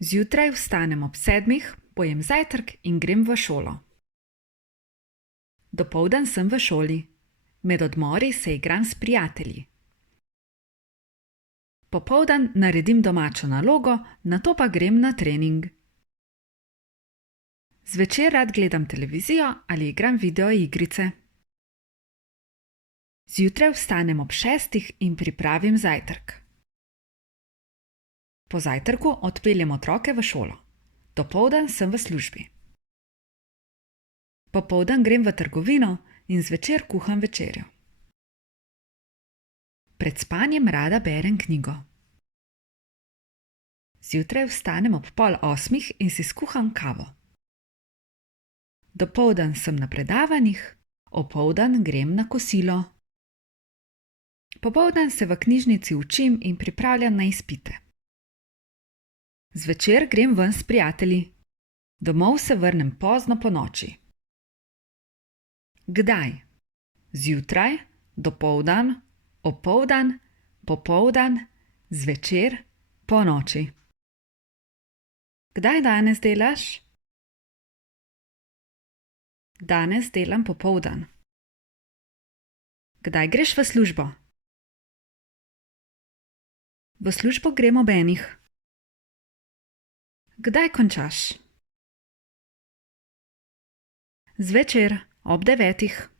Zjutraj vstanem ob 7, pojem zajtrk in grem v šolo. Dopoldan sem v šoli. Med odmori se igram s prijatelji. Popoldan naredim domačo nalogo, nato pa grem na trening. Zvečer rad gledam televizijo ali igram videoigrice. Zjutraj vstanem ob 6 in pripravim zajtrk. Po zajtrku odpeljem otroke v šolo. Dopoldan sem v službi. Popoldan grem v trgovino in zvečer kuham večerjo. Pred spanjem rada berem knjigo. Zjutraj vstanem ob 7:30 in si skuham kavo. Dopoldan sem na predavanjih, opoldan grem na kosilo. Popoldan se v knjižnici učim in pripravljam na izpite. Zvečer grem ven s prijatelji. Domov se vrnem pozno ponoči. Kdaj? Zjutraj, dopoldan, opoldan, popoldan, zvečer, ponoči. Kdaj danes delaš? Danes delam popoldan. Kdaj greš v službo? V službo grem ob 1. Kdaj končaš? Zvečer ob 9.